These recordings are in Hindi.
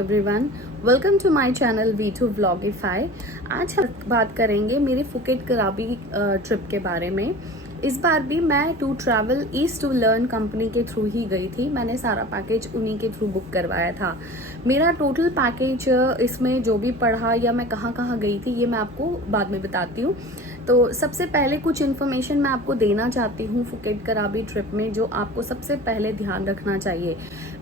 Everyone, welcome to my channel V2 Vlogify। आज हम बात करेंगे मेरे फुकेट कराबी ट्रिप के बारे में। इस बार भी मैं to travel is to learn company के थ्रू ही गई थी। मैंने सारा पैकेज उन्हीं के थ्रू बुक करवाया था। मेरा टोटल पैकेज इसमें जो भी पढ़ा या मैं कहाँ कहाँ गई थी ये मैं आपको बाद में बताती हूँ। तो सबसे पहले कुछ इन्फॉर्मेशन मैं आपको देना चाहती हूँ फुकेट कराबी ट्रिप में, जो आपको सबसे पहले ध्यान रखना चाहिए।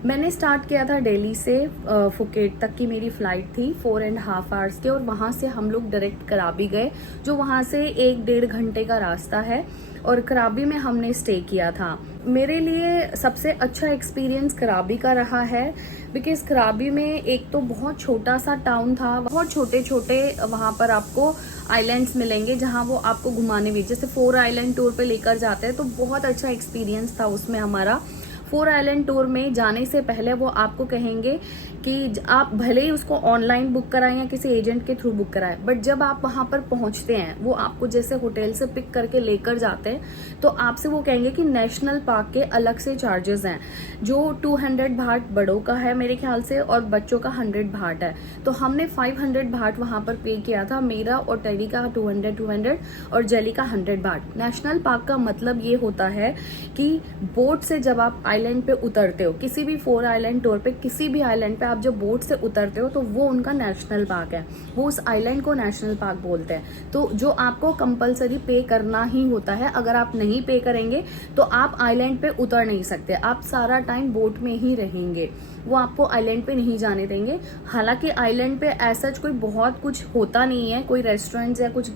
मैंने स्टार्ट किया था दिल्ली से फुकेट तक की मेरी फ़्लाइट थी 4.5 आवर्स के, और वहाँ से हम लोग डायरेक्ट कराबी गए, जो वहाँ से 1-1.5 घंटे का रास्ता है, और कराबी में हमने स्टे किया था। मेरे लिए सबसे अच्छा एक्सपीरियंस कराबी का रहा है, बिकॉज कराबी में एक तो बहुत छोटा सा टाउन था, बहुत छोटे छोटे वहाँ पर आपको आइलैंड्स मिलेंगे जहाँ वो आपको घुमाने भी, जैसे 4 आइलैंड टूर पे लेकर जाते हैं, तो बहुत अच्छा एक्सपीरियंस था उसमें हमारा। 4 आइलैंड टूर में जाने से पहले वो आपको कहेंगे कि आप भले ही उसको ऑनलाइन बुक कराएं या किसी एजेंट के थ्रू बुक कराएं, बट जब आप वहां पर पहुंचते हैं वो आपको जैसे होटल से पिक करके लेकर जाते हैं, तो आपसे वो कहेंगे कि नेशनल पार्क के अलग से चार्जेस हैं, जो 200 भाट बड़ों का है मेरे ख्याल से, और बच्चों का 100 भाट है। तो हमने 500 भाट वहां पर पे किया था, मेरा और टेडी का 200 और जेली का 100 भाट। नेशनल पार्क का मतलब ये होता है कि बोट से जब आप आइलैंड पे उतरते हो, किसी भी 4 आइलैंड टूर पे किसी भी आइलैंड पे आप जब बोट से उतरते हो, तो वो उनका नेशनल पार्क है, वो उस आइलैंड को नेशनल पार्क बोलते हैं। तो जो आपको कंपलसरी पे करना ही होता है, अगर आप नहीं पे करेंगे तो आप आइलैंड पे उतर नहीं सकते, आप सारा टाइम बोट में ही रहेंगे, वो आपको आइलैंड पे नहीं जाने देंगे। हालांकि आइलैंड पे ऐसा कोई बहुत कुछ होता नहीं है, कोई रेस्टोरेंट्स या कुछ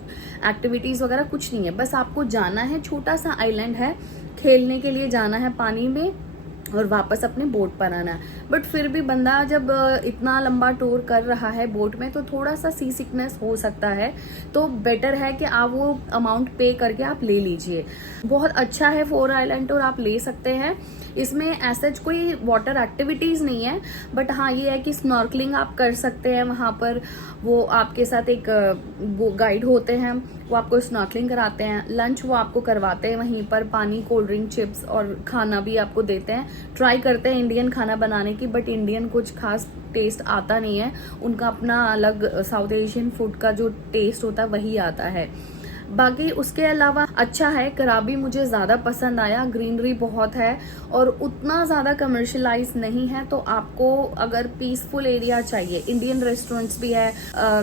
एक्टिविटीज वगैरह कुछ नहीं है, बस आपको जाना है, छोटा सा आइलैंड है, खेलने के लिए जाना है पानी में और वापस अपने बोट पर आना है। बट फिर भी बंदा जब इतना लंबा टूर कर रहा है बोट में, तो थोड़ा सा सी सिकनेस हो सकता है, तो बेटर है कि आप वो अमाउंट पे करके आप ले लीजिए। बहुत अच्छा है 4 आइलैंड टूर, आप ले सकते हैं। इसमें ऐसा कोई वाटर एक्टिविटीज नहीं है, बट हाँ ये है कि स्नॉर्कलिंग आप कर सकते हैं वहां पर। वो आपके साथ एक वो गाइड होते हैं, वो आपको स्नॉर्कलिंग कराते हैं। लंच वो आपको करवाते हैं वहीं पर, पानी, कोल्ड ड्रिंक, चिप्स और खाना भी आपको देते हैं। ट्राई करते हैं इंडियन खाना बनाने की, बट इंडियन कुछ खास टेस्ट आता नहीं है, उनका अपना अलग साउथ एशियन फूड का जो टेस्ट होता है वही आता है। बाकी उसके अलावा अच्छा है, कराबी मुझे ज्यादा पसंद आया। ग्रीनरी बहुत है और उतना ज्यादा कमर्शियलाइज नहीं है, तो आपको अगर पीसफुल एरिया चाहिए, इंडियन रेस्टोरेंट्स भी है,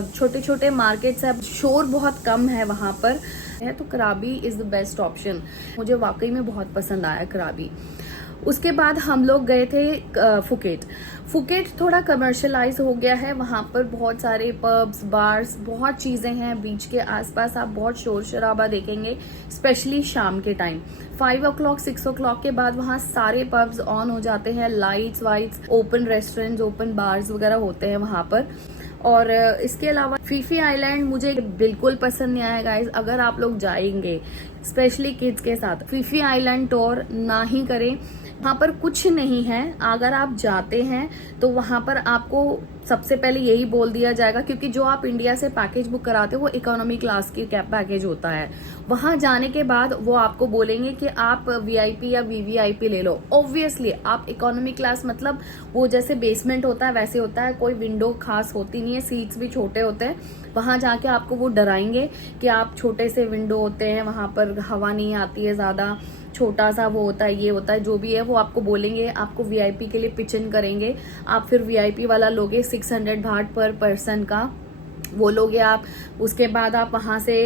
छोटे छोटे मार्केट्स है, शोर बहुत कम है वहां पर है, तो कराबी इज द बेस्ट ऑप्शन। मुझे वाकई में बहुत पसंद आया कराबी। उसके बाद हम लोग गए थे फुकेट। फुकेट थोड़ा कमर्शियलाइज हो गया है, वहां पर बहुत सारे पब्स, बार्स, बहुत चीजें हैं। बीच के आसपास आप बहुत शोर शराबा देखेंगे, स्पेशली शाम के टाइम 5 o'clock 6 o'clock के बाद वहां सारे पब्स ऑन हो जाते हैं, lights whites, open restaurants, open bars वगैरह होते हैं वहां पर। और इसके अलावा फीफी आइलैंड मुझे बिल्कुल पसंद नहीं आया गाइस। अगर आप लोग जाएंगे स्पेशली किड्स के साथ, फीफी आइलैंड टूर ना ही करें, वहां पर कुछ नहीं है। अगर आप जाते हैं तो वहां पर आपको सबसे पहले यही बोल दिया जाएगा, क्योंकि जो आप इंडिया से पैकेज बुक कराते हो वो इकोनॉमी क्लास की कैब पैकेज होता है। वहां जाने के बाद वो आपको बोलेंगे कि आप वीआईपी या वीवीआईपी ले लो। ऑब्वियसली आप इकोनॉमी क्लास मतलब वो जैसे बेसमेंट होता है वैसे होता है, कोई विंडो खास होती नहीं है, सीट्स भी छोटे होते हैं। वहां जाके आपको वो डराएंगे कि आप छोटे से विंडो होते हैं, वहां पर हवा नहीं आती है ज्यादा, छोटा सा वो होता है, ये होता है, जो भी है वो आपको बोलेंगे। आपको वीआईपी के लिए पिच इन करेंगे, आप फिर वीआईपी वाला लोगे 600 भाट पर पर्सन का, वो लोगे आप। उसके बाद आप वहां से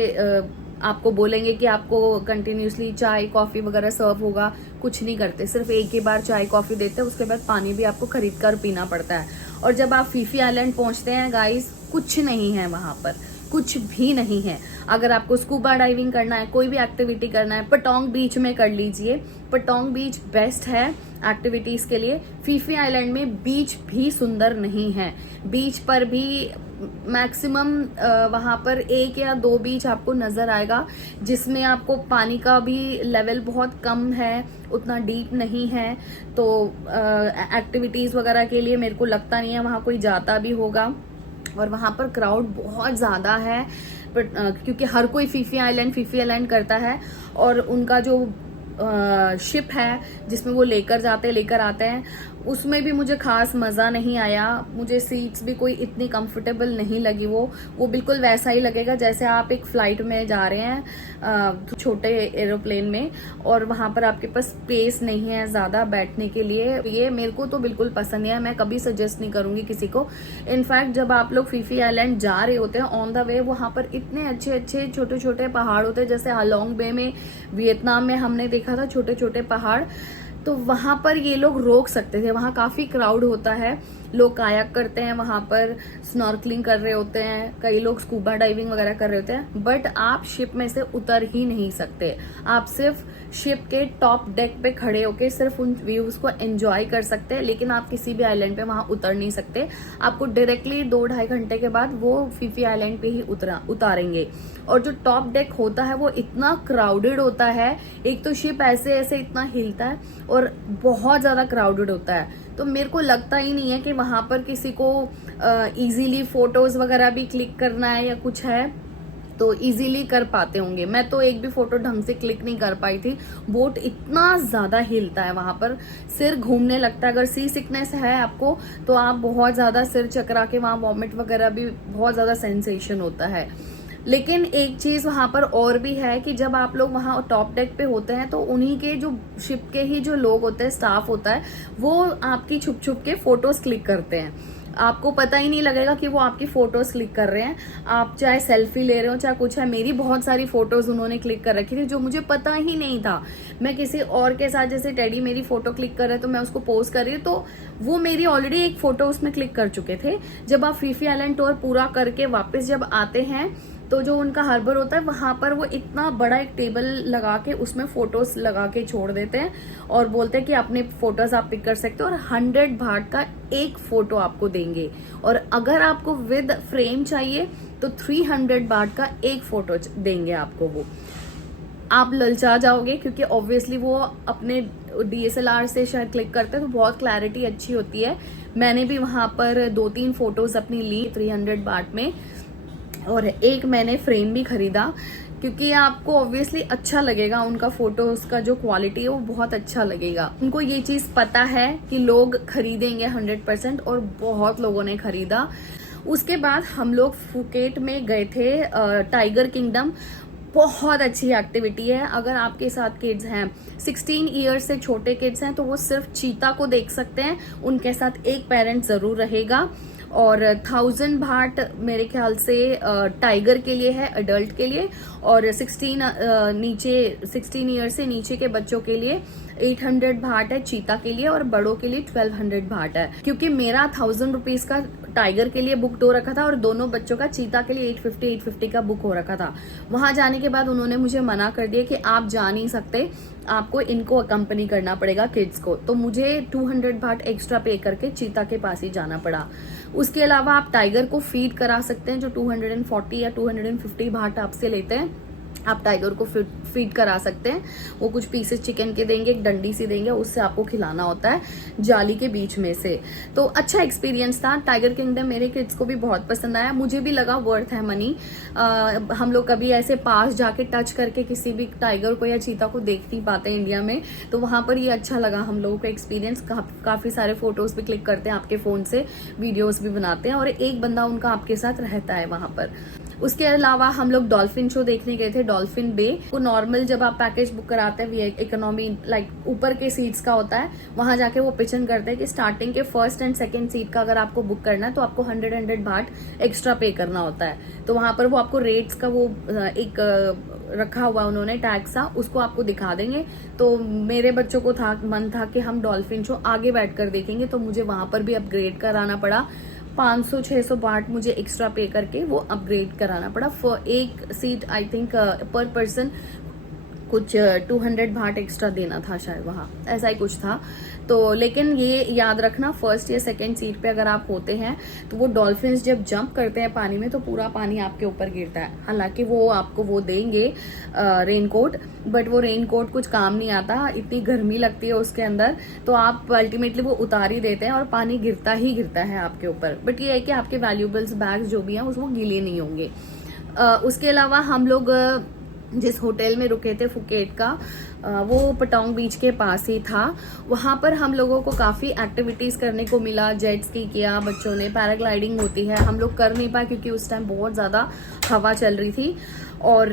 आपको बोलेंगे कि आपको कंटिन्यूसली चाय कॉफी वगैरह सर्व होगा। कुछ नहीं करते, सिर्फ एक ही बार चाय कॉफी देते हैं, उसके बाद पानी भी आपको खरीद कर पीना पड़ता है। और जब आप फीफी आइलैंड पहुंचते हैं गाइस, कुछ नहीं है वहां पर, कुछ भी नहीं है। अगर आपको स्कूबा डाइविंग करना है, कोई भी एक्टिविटी करना है, पटोंग बीच में कर लीजिए। पटोंग बीच बेस्ट है एक्टिविटीज के लिए। फीफी आइलैंड में बीच भी सुंदर नहीं है, बीच पर भी मैक्सिमम वहां पर 1 या 2 बीच आपको नजर आएगा, जिसमें आपको पानी का भी लेवल बहुत कम है, उतना डीप नहीं है। तो एक्टिविटीज वगैरह के लिए मेरे को लगता नहीं है वहां कोई जाता भी होगा। और वहां पर क्राउड बहुत ज्यादा है, क्योंकि हर कोई फीफी आइलैंड करता है, और उनका जो शिप है जिसमें वो लेकर आते हैं, उसमें भी मुझे खास मज़ा नहीं आया। मुझे सीट्स भी कोई इतनी कंफर्टेबल नहीं लगी। वो बिल्कुल वैसा ही लगेगा जैसे आप एक फ्लाइट में जा रहे हैं छोटे एरोप्लेन में, और वहां पर आपके पास स्पेस नहीं है ज़्यादा बैठने के लिए। ये मेरे को तो बिल्कुल पसंद नहीं है, मैं कभी सजेस्ट नहीं करूंगी किसी को। इनफैक्ट जब आप लोग फीफी आइलैंड जा रहे होते हैं ऑन द वे, वहां पर इतने अच्छे अच्छे छोटे छोटे पहाड़ होते हैं, जैसे हालोंग बे में वियतनाम में हमने देखा था छोटे छोटे पहाड़। तो वहां पर ये लोग रोक सकते थे, वहां काफी क्राउड होता है, लोग कायाक करते हैं वहां पर, स्नॉर्कलिंग कर रहे होते हैं, कई लोग स्कूबा डाइविंग वगैरह कर रहे होते हैं, बट आप शिप में से उतर ही नहीं सकते। आप सिर्फ शिप के टॉप डेक पे खड़े होके सिर्फ उन व्यूज को एंजॉय कर सकते हैं, लेकिन आप किसी भी आइलैंड पे वहां उतर नहीं सकते। आपको डायरेक्टली 2-2.5 घंटे के बाद वो फीफी आइलैंड पे ही उतारेंगे। और जो टॉप डेक होता है वो इतना क्राउडेड होता है, एक तो शिप ऐसे ऐसे इतना हिलता है और बहुत ज्यादा क्राउडेड होता है। तो मेरे को लगता ही नहीं है कि वहां पर किसी को इजीली फोटोज वगैरह भी क्लिक करना है या कुछ है तो इजीली कर पाते होंगे। मैं तो एक भी फोटो ढंग से क्लिक नहीं कर पाई थी, बोट इतना ज्यादा हिलता है वहां पर, सिर घूमने लगता है। अगर सी सिकनेस है आपको तो आप बहुत ज्यादा सिर चकरा के वहां वॉमिट वगैरह भी बहुत ज्यादा सेंसेशन होता है। लेकिन एक चीज वहां पर और भी है कि जब आप लोग वहां टॉप डेक पे होते हैं तो उन्हीं के जो शिप के ही जो लोग होते हैं, स्टाफ होता है, वो आपकी छुप छुप के फोटोज क्लिक करते हैं। आपको पता ही नहीं लगेगा कि वो आपकी फोटोज क्लिक कर रहे हैं। आप चाहे सेल्फी ले रहे हो चाहे कुछ है, मेरी बहुत सारी फोटोज उन्होंने क्लिक कर रखी थी जो मुझे पता ही नहीं था। मैं किसी और के साथ, जैसे टेडी मेरी फोटो क्लिक कर रहे तो मैं उसको पोस्ट कर रही हूँ, तो वो मेरी ऑलरेडी एक फोटो उसमें क्लिक कर चुके थे। जब आप फीफी आइलैंड टूर पूरा करके वापस जब आते हैं तो जो उनका हार्बर होता है वहां पर वो इतना बड़ा एक टेबल लगा के उसमें फोटोज लगा के छोड़ देते हैं और बोलते हैं कि अपने फोटोज आप पिक कर सकते हो, और 100 बाट का एक फोटो आपको देंगे। और अगर आपको विद फ्रेम चाहिए तो 300 बाट का एक फोटो देंगे आपको। वो आप ललचा जाओगे क्योंकि ऑब्वियसली वो अपने DSLR से शायद क्लिक करते हैं तो बहुत क्लैरिटी अच्छी होती है। मैंने भी वहां पर 2-3 फोटोज अपनी ली 300 बाट में, और एक मैंने फ्रेम भी खरीदा क्योंकि आपको ऑब्वियसली अच्छा लगेगा, उनका फोटोज का जो क्वालिटी है वो बहुत अच्छा लगेगा। उनको ये चीज पता है कि लोग खरीदेंगे 100%, और बहुत लोगों ने खरीदा। उसके बाद हम लोग फुकेट में गए थे टाइगर किंगडम। बहुत अच्छी एक्टिविटी है। अगर आपके साथ किड्स हैं, 16 ईयर्स से छोटे किड्स हैं, तो वो सिर्फ चीता को देख सकते हैं, उनके साथ एक पेरेंट जरूर रहेगा। और 1000 बाट मेरे ख्याल से टाइगर के लिए है, अडल्ट के लिए, और 16 ईयर से नीचे के बच्चों के लिए 800 बाट है चीता के लिए, और बड़ों के लिए 1200 बाट है। क्योंकि मेरा 1000 रुपीज का टाइगर के लिए बुक हो रखा था और दोनों बच्चों का चीता के लिए 850 का बुक हो रखा था। वहां जाने के बाद उन्होंने मुझे मना कर दिया कि आप जा नहीं सकते, आपको इनको अकम्पनी करना पड़ेगा किड्स को। तो मुझे 200 बाट एक्स्ट्रा पे करके चीता के पास ही जाना पड़ा। उसके अलावा आप टाइगर को फीड करा सकते हैं, जो 240 या 250 बाट आपसे लेते हैं। आप टाइगर को फीड करा सकते हैं। वो कुछ पीसेस चिकन के देंगे, एक डंडी सी देंगे, उससे आपको खिलाना होता है जाली के बीच में से। तो अच्छा एक्सपीरियंस था। टाइगर किंगडम मेरे किड्स को भी बहुत पसंद आया, मुझे भी लगा वर्थ है मनी। हम लोग कभी ऐसे पास जाके टच करके किसी भी टाइगर को या चीता को देख नहीं पाते इंडिया में, तो वहां पर ये अच्छा लगा हम लोगों का एक्सपीरियंस। काफी सारे फोटोज भी क्लिक करते हैं आपके फोन से, वीडियोज भी बनाते हैं, और एक बंदा उनका आपके साथ रहता है वहां पर। उसके अलावा हम लोग डॉल्फिन शो देखने गए थे, डॉल्फिन बे। वो नॉर्मल जब आप पैकेज बुक कराते हैं इकोनॉमी लाइक ऊपर के सीट्स का होता है, वहां जाके वो पिचन करते हैं कि स्टार्टिंग के फर्स्ट एंड सेकंड सीट का अगर आपको बुक करना है तो आपको 100 बाट एक्स्ट्रा पे करना होता है। तो वहां पर वो आपको रेट्स का वो एक रखा हुआ उन्होंने टैग सा, उसको आपको दिखा देंगे। तो मेरे बच्चों को मन था कि हम डॉल्फिन शो आगे बैठकर देखेंगे, तो मुझे वहां पर भी अपग्रेड कराना पड़ा। 500-600 बाट मुझे एक्स्ट्रा पे करके वो अपग्रेड कराना पड़ा। फॉर एक सीट आई थिंक पर पर्सन कुछ 200 बाट एक्स्ट्रा देना था शायद, वहां ऐसा ही कुछ था। तो लेकिन ये याद रखना, फर्स्ट या सेकंड सीट पे अगर आप होते हैं तो वो डॉल्फिन्स जब जंप करते हैं पानी में तो पूरा पानी आपके ऊपर गिरता है। हालांकि वो आपको वो देंगे रेनकोट, बट वो रेनकोट कुछ काम नहीं आता, इतनी गर्मी लगती है उसके अंदर, तो आप अल्टीमेटली वो उतार ही देते हैं और पानी गिरता ही गिरता है आपके ऊपर। बट ये है कि आपके वैल्यूएबल्स बैग्स जो भी हैं उसको गीले नहीं होंगे। उसके अलावा हम लोग जिस होटल में रुके थे फुकेट का, वो पटोंग बीच के पास ही था। वहां पर हम लोगों को काफी एक्टिविटीज करने को मिला। जेट स्की किया बच्चों ने, पैराग्लाइडिंग होती है, हम लोग कर नहीं पाए क्योंकि उस टाइम बहुत ज्यादा हवा चल रही थी। और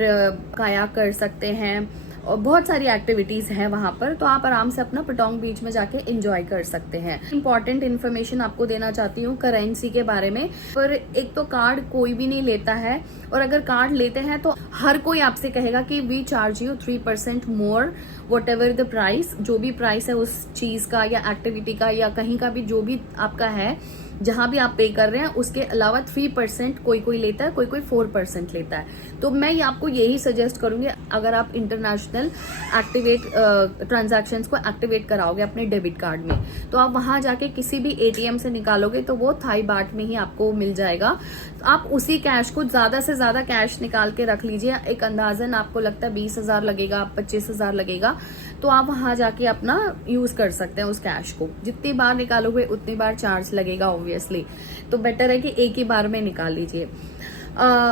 कायाक कर सकते हैं और बहुत सारी एक्टिविटीज हैं वहां पर, तो आप आराम से अपना पटोंग बीच में जाके एंजॉय कर सकते हैं। इंपॉर्टेंट इन्फॉर्मेशन आपको देना चाहती हूँ करेंसी के बारे में। पर एक तो कार्ड कोई भी नहीं लेता है, और अगर कार्ड लेते हैं तो हर कोई आपसे कहेगा कि we charge you 3% more whatever the price. जो भी प्राइस है उस चीज का या एक्टिविटी का या कहीं का भी जो भी आपका है, जहां भी आप पे कर रहे हैं, उसके अलावा 3% कोई लेता है, कोई 4% लेता है। तो मैं आपको यही सजेस्ट करूंगी, अगर आप इंटरनेशनल एक्टिवेट ट्रांजैक्शंस को एक्टिवेट कराओगे अपने डेबिट कार्ड में, तो आप वहां जाके किसी भी एटीएम से निकालोगे तो वो थाई बाट में ही आपको मिल जाएगा। तो आप उसी कैश को, ज्यादा से ज्यादा कैश निकाल के रख लीजिए। एक अंदाजन आपको लगता है 20,000 लगेगा, 25,000 लगेगा, तो आप वहां जाके अपना यूज कर सकते हैं उस कैश को। जितनी बार निकालोगे उतनी बार चार्ज लगेगा ऑब्वियसली, तो बेटर है कि एक ही बार में निकाल लीजिए।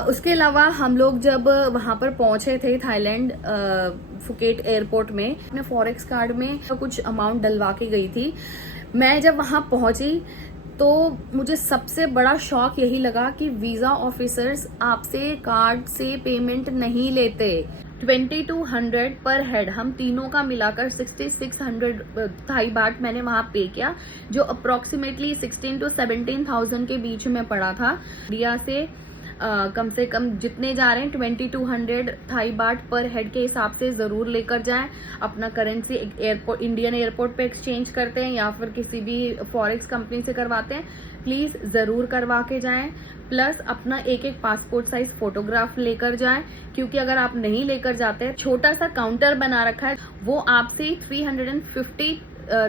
उसके अलावा हम लोग जब वहां पर पहुंचे थे थाईलैंड फुकेट एयरपोर्ट में, अपने फॉरेक्स कार्ड में कुछ अमाउंट डलवा के गई थी। मैं जब वहां पहुंची तो मुझे सबसे बड़ा शॉक यही लगा कि वीजा ऑफिसर्स आपसे कार्ड से पेमेंट नहीं लेते। 2200 पर हेड, हम तीनों का मिलाकर 6600 थाई बाट मैंने वहां पे किया, जो अप्रोक्सीमेटली 16 to 17,000 के बीच में पड़ा था। इंडिया से कम से कम जितने जा रहे हैं 2200 थाई बाट पर हेड के हिसाब से जरूर लेकर जाएं। अपना करेंसी एयरपोर्ट, इंडियन एयरपोर्ट पे एक्सचेंज करते हैं या फिर किसी भी फॉरेक्स कंपनी से करवाते हैं, प्लीज जरूर करवा के जाएं। प्लस अपना एक पासपोर्ट साइज फोटोग्राफ लेकर जाएं, क्योंकि अगर आप नहीं लेकर जाते, छोटा सा काउंटर बना रखा है, वो आपसे 350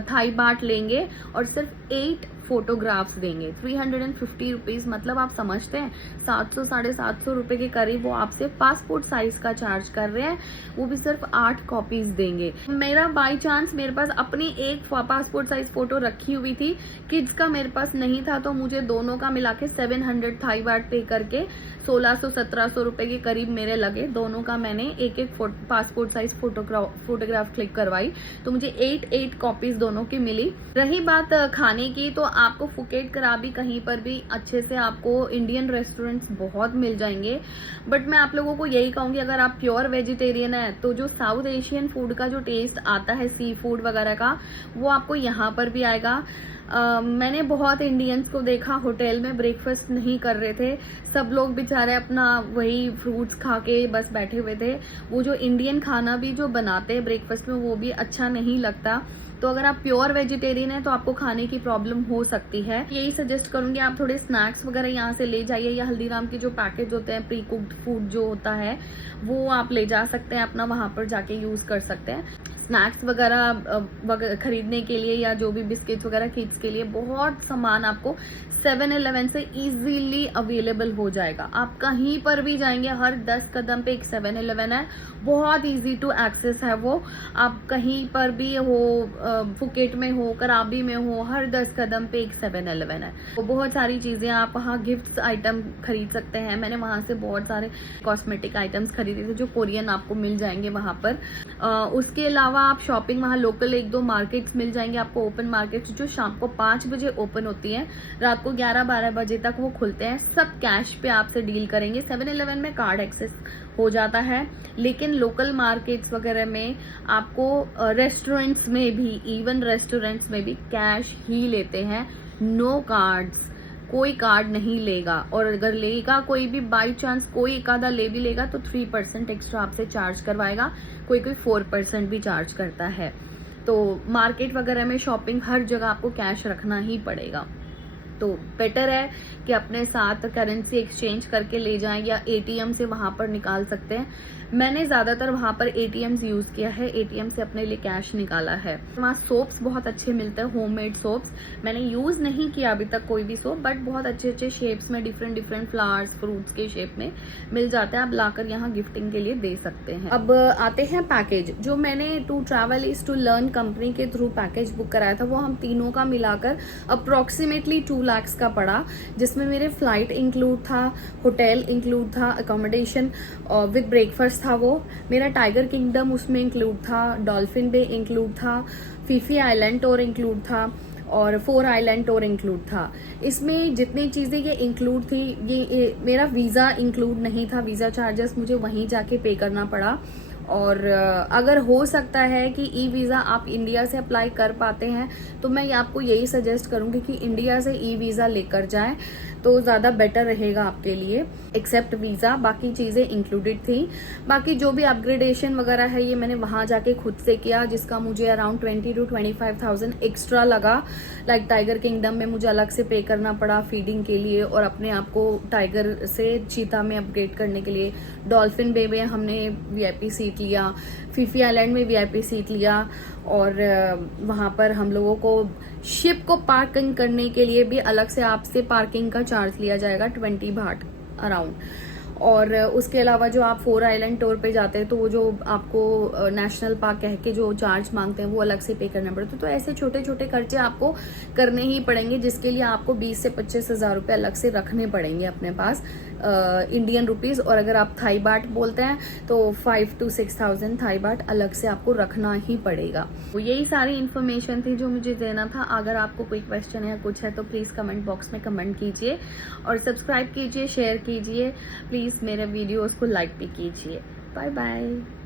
थाई बाट लेंगे और सिर्फ 8 फोटोग्राफ्स देंगे। 350 रुपीज, मतलब आप समझते हैं 700-750 रुपए के करीब वो आपसे पासपोर्ट साइज का चार्ज कर रहे हैं, वो भी सिर्फ 8 कॉपीज देंगे। मेरा बाय चांस मेरे पास अपनी एक पासपोर्ट साइज फोटो रखी हुई थी, किड्स का मेरे पास नहीं था, तो मुझे दोनों का मिला के 700 थाई बाट पे करके 1600-1700 रुपए के करीब मेरे लगे। दोनों का मैंने एक पासपोर्ट साइज फोटोग्राफ क्लिक करवाई, तो मुझे 8 कॉपीज दोनों की मिली। रही बात खाने की, तो आपको फुकेट कराबी कहीं पर भी अच्छे से आपको इंडियन रेस्टोरेंट्स बहुत मिल जाएंगे। बट मैं आप लोगों को यही कहूंगी, अगर आप प्योर वेजिटेरियन है तो जो साउथ एशियन फूड का जो टेस्ट आता है, सी फूड वगैरह का, वो आपको यहाँ पर भी आएगा। मैंने बहुत इंडियंस को देखा होटल में ब्रेकफास्ट नहीं कर रहे थे, सब लोग बेचारे अपना वही फ्रूट्स खा के बस बैठे हुए थे। वो जो इंडियन खाना भी जो बनाते हैं ब्रेकफास्ट में, वो भी अच्छा नहीं लगता। तो अगर आप प्योर वेजिटेरियन है तो आपको खाने की प्रॉब्लम हो सकती है। यही सजेस्ट करूंगी, आप थोड़े स्नैक्स वगैरह यहाँ से ले जाइए, या हल्दीराम के जो पैकेज होते हैं, प्री कुक्ड फूड जो होता है, वो आप ले जा सकते हैं, अपना वहां पर जाके यूज कर सकते हैं। स्नैक्स वगैरह खरीदने के लिए या जो भी बिस्किट्स वगैरह किड्स के लिए, बहुत सामान आपको 7-Eleven से इजीली अवेलेबल हो जाएगा। आप कहीं पर भी जाएंगे, हर 10 कदम पे एक 7-Eleven है, बहुत इजी टू एक्सेस है वो। आप कहीं पर भी हो, फुकेट में हो, कराबी में हो, हर 10 कदम पे एक 7-Eleven है। तो बहुत सारी चीजें आप वहाँ गिफ्ट्स आइटम खरीद सकते हैं। मैंने वहां से बहुत सारे कॉस्मेटिक आइटम्स खरीदे थे जो कोरियन आपको मिल जाएंगे वहां पर। उसके अलावा आप शॉपिंग वहाँ लोकल 1-2 मार्केट्स मिल जाएंगे आपको, ओपन मार्केट्स जो शाम को 5 बजे ओपन होती है, रात को 11-12 बजे तक वो खुलते हैं। सब कैश पे आपसे डील करेंगे। 7-Eleven में कार्ड एक्सेस हो जाता है, लेकिन लोकल मार्केट्स वगैरह में आपको रेस्टोरेंट्स में भी, इवन रेस्टोरेंट्स में भी कैश ही लेते हैं, नो कार्ड्स। कोई कार्ड नहीं लेगा, और अगर लेगा कोई भी बाई चांस कोई एक आधा ले भी लेगा तो 3% एक्स्ट्रा आपसे चार्ज करवाएगा, कोई 4% भी चार्ज करता है। तो मार्केट वगैरह में शॉपिंग हर जगह आपको कैश रखना ही पड़ेगा। तो बेटर है कि अपने साथ करेंसी एक्सचेंज करके ले जाएं, या एटीएम से वहां पर निकाल सकते हैं। मैंने ज्यादातर वहां पर एटीएम यूज किया है, एटीएम से अपने लिए कैश निकाला है। वहाँ सोप्स बहुत अच्छे मिलते हैं, होममेड सोप्स। मैंने यूज नहीं किया अभी तक कोई भी सोप, बट बहुत अच्छे शेप्स में, डिफरेंट फ्लावर्स, फ्रूट्स के शेप में मिल जाते हैं। आप लाकर यहाँ गिफ्टिंग के लिए दे सकते हैं। अब आते हैं पैकेज। जो मैंने to travel is to learn company के थ्रू पैकेज बुक कराया था, वो हम तीनों का मिलाकर अप्रोक्सीमेटली 2 लाख का पड़ा, जिसमें मेरे फ्लाइट इंक्लूड था, होटल इंक्लूड था, अकोमोडेशन विद ब्रेकफास्ट था वो, मेरा टाइगर किंगडम उसमें इंक्लूड था, डॉल्फिन बे इंक्लूड था, फीफी आइलैंड टूर इंक्लूड था और 4 आइलैंड टूर इंक्लूड था। इसमें जितनी चीज़ें ये इंक्लूड थी, ये मेरा वीज़ा इंक्लूड नहीं था, वीज़ा चार्जेस मुझे वहीं जाके पे करना पड़ा। और अगर हो सकता है कि ई वीज़ा आप इंडिया से अप्लाई कर पाते हैं तो मैं आपको यही सजेस्ट करूंगी कि इंडिया से ई वीज़ा लेकर जाएं, तो ज़्यादा बेटर रहेगा आपके लिए। एक्सेप्ट वीज़ा बाकी चीज़ें इंक्लूडेड थी। बाकी जो भी अपग्रेडेशन वगैरह है ये मैंने वहाँ जाके खुद से किया, जिसका मुझे अराउंड 20 to 25,000 एक्स्ट्रा लगा। लाइक टाइगर किंगडम में मुझे अलग से पे करना पड़ा फीडिंग के लिए और अपने आप को टाइगर से चीता में अपग्रेड करने के लिए। डॉल्फिन बे में हमने वीआईपी सीट लिया, फीफी आइलैंड में वीआईपी सीट लिया और वहाँ पर हम लोगों को शिप को पार्किंग करने के लिए भी अलग से आपसे पार्किंग का चार्ज लिया जाएगा 20 बाट अराउंड। और उसके अलावा जो आप 4 आइलैंड टूर पे जाते हैं तो वो जो आपको नेशनल पार्क कह के जो चार्ज मांगते हैं वो अलग से पे करना पड़ता है। तो ऐसे छोटे छोटे खर्चे आपको करने ही पड़ेंगे, जिसके लिए आपको 20 से 25 हज़ार रुपये अलग से रखने पड़ेंगे अपने पास इंडियन रुपीस। और अगर आप थाई बाट बोलते हैं तो 5 to 6,000 थाई बाट अलग से आपको रखना ही पड़ेगा। तो यही सारी इन्फॉर्मेशन थी जो मुझे देना था। अगर आपको कोई क्वेश्चन या कुछ है तो प्लीज़ कमेंट बॉक्स में कमेंट कीजिए और सब्सक्राइब कीजिए, शेयर कीजिए, प्लीज़ मेरे वीडियोस को लाइक भी कीजिए। Bye bye.